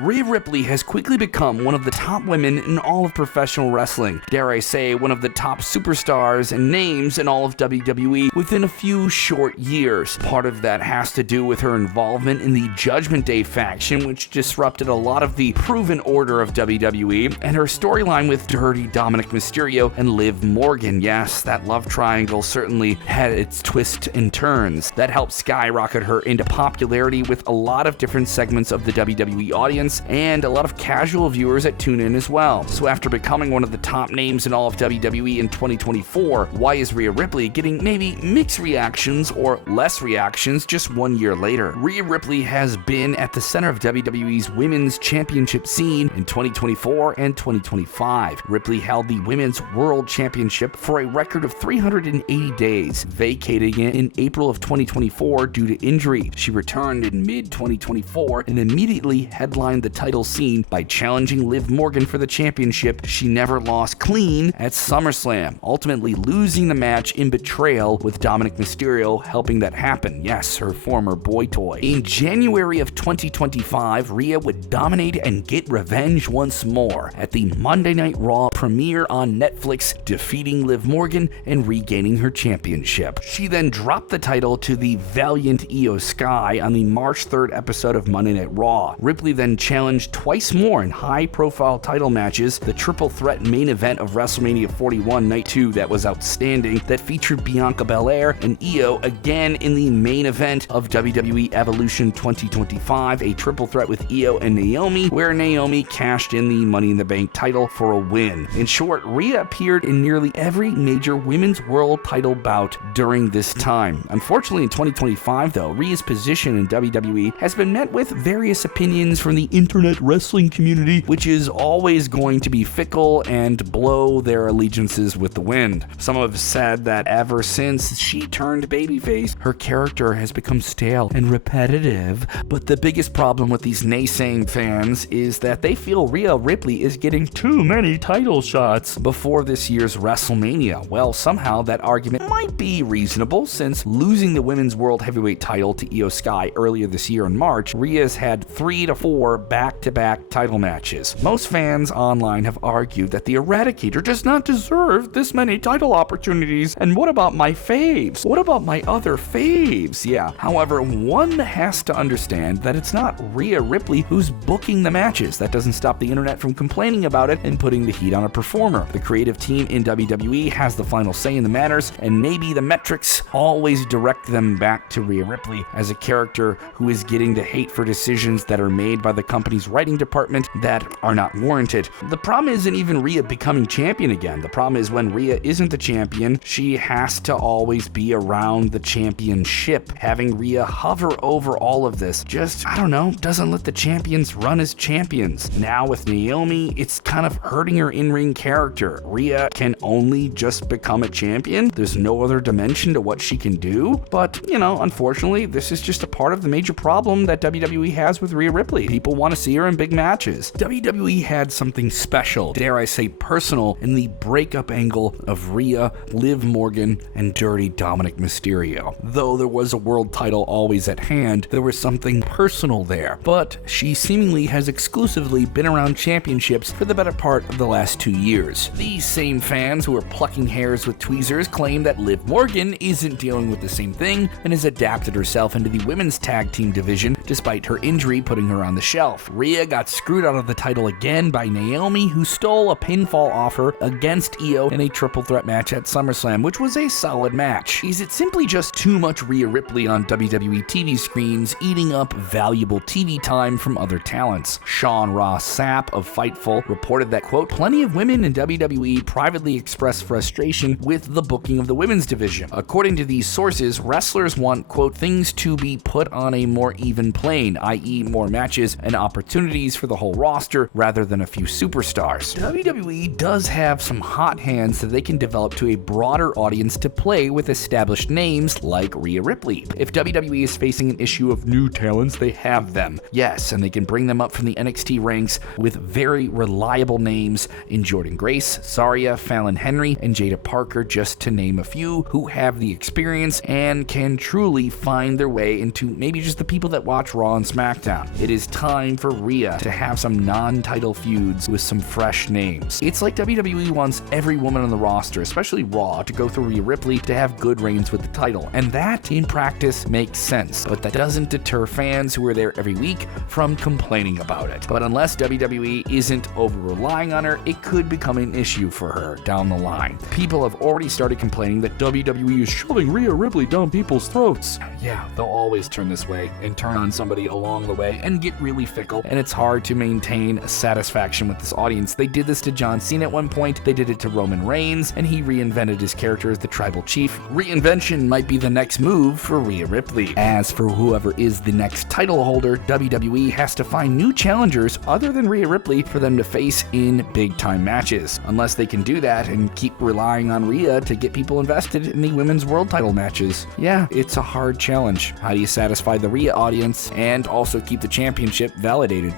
Rhea Ripley has quickly become one of the top women in all of professional wrestling. Dare I say, one of the top superstars and names in all of WWE within a few short years. Part of that has to do with her involvement in the Judgment Day faction, which disrupted a lot of the proven order of WWE, and her storyline with Dirty Dominic Mysterio and Liv Morgan. Yes, that love triangle certainly had its twists and turns. That helped skyrocket her into popularity with a lot of different segments of the WWE audience and a lot of casual viewers that tune in as well. So after becoming one of the top names in all of WWE in 2024, why is Rhea Ripley getting maybe mixed reactions or less reactions just 1 year later? Rhea Ripley has been at the center of WWE's Women's Championship scene in 2024 and 2025. Ripley held the Women's World Championship for a record of 380 days, vacating it in April of 2024 due to injury. She returned in mid-2024 and immediately headlined the title scene by challenging Liv Morgan for the championship. She never lost clean at SummerSlam, ultimately losing the match in betrayal, with Dominic Mysterio helping that happen. Yes, her former boy toy. In January of 2025, Rhea would dominate and get revenge once more at the Monday Night Raw premiere on Netflix, defeating Liv Morgan and regaining her championship. She then dropped the title to the valiant Iyo Sky on the March 3rd episode of Monday Night Raw. Ripley then challenged twice more in high-profile title matches, the triple threat main event of WrestleMania 41 Night 2 that was outstanding, that featured Bianca Belair and Iyo again in the main event of WWE Evolution 2025, a triple threat with Iyo and Naomi, where Naomi cashed in the Money in the Bank title for a win. In short, Rhea appeared in nearly every major women's world title bout during this time. Unfortunately, in 2025, though, Rhea's position in WWE has been met with various opinions from the internet wrestling community, which is always going to be fickle and blow their allegiances with the wind. Some have said that ever since she turned babyface, her character has become stale and repetitive. But the biggest problem with these naysaying fans is that they feel Rhea Ripley is getting too many title shots before this year's WrestleMania. Well, somehow that argument might be reasonable, since losing the Women's World Heavyweight title to Iyo Sky earlier this year in March, Rhea's had 3 to 4 back-to-back title matches. Most fans online have argued that the Eradicator does not deserve this many title opportunities. And what about my faves? What about my other faves? Yeah. However, one has to understand that it's not Rhea Ripley who's booking the matches. That doesn't stop the internet from complaining about it and putting the heat on a performer. The creative team in WWE has the final say in the matters, and maybe the metrics always direct them back to Rhea Ripley as a character who is getting the hate for decisions that are made by the company's writing department that are not warranted. The problem isn't even Rhea becoming champion again. The problem is when Rhea isn't the champion, she has to always be around the championship. Having Rhea hover over all of this just, I don't know, doesn't let the champions run as champions. Now with Naomi, it's kind of hurting her in-ring character. Rhea can only just become a champion. There's no other dimension to what she can do. But, unfortunately, this is just a part of the major problem that WWE has with Rhea Ripley. People want to see her in big matches. WWE had something special, dare I say personal, in the breakup angle of Rhea, Liv Morgan, and Dirty Dominic Mysterio. Though there was a world title always at hand, there was something personal there. But she seemingly has exclusively been around championships for the better part of the last 2 years. These same fans who are plucking hairs with tweezers claim that Liv Morgan isn't dealing with the same thing and has adapted herself into the women's tag team division despite her injury putting her on the shelf. Rhea got screwed out of the title again by Naomi, who stole a pinfall offer against Iyo in a triple threat match at SummerSlam, which was a solid match. Is it simply just too much Rhea Ripley on WWE TV screens, eating up valuable TV time from other talents? Sean Ross Sapp of Fightful reported that, quote, plenty of women in WWE privately expressed frustration with the booking of the women's division. According to these sources, wrestlers want, quote, things to be put on a more even plane, i.e. more matches and opportunities for the whole roster rather than a few superstars. WWE does have some hot hands that they can develop to a broader audience to play with established names like Rhea Ripley. If WWE is facing an issue of new talents, they have them. Yes, and they can bring them up from the NXT ranks with very reliable viable names in Jordynne Grace, Zarya, Fallon Henry, and Jada Parker, just to name a few, who have the experience and can truly find their way into maybe just the people that watch Raw and SmackDown. It is time for Rhea to have some non-title feuds with some fresh names. It's like WWE wants every woman on the roster, especially Raw, to go through Rhea Ripley to have good reigns with the title, and that, in practice, makes sense, but that doesn't deter fans who are there every week from complaining about it. But unless WWE isn't over-relying on her, it could become an issue for her down the line. People have already started complaining that WWE is shoving Rhea Ripley down people's throats. Yeah, they'll always turn this way and turn on somebody along the way and get really fickle, and it's hard to maintain satisfaction with this audience. They did this to John Cena at one point, they did it to Roman Reigns, and he reinvented his character as the Tribal Chief. Reinvention might be the next move for Rhea Ripley. As for whoever is the next title holder, WWE has to find new challengers other than Rhea Ripley for them to face in big-time matches. Unless they can do that and keep relying on Rhea to get people invested in the women's world title matches. Yeah, it's a hard challenge. How do you satisfy the Rhea audience and also keep the championship validated?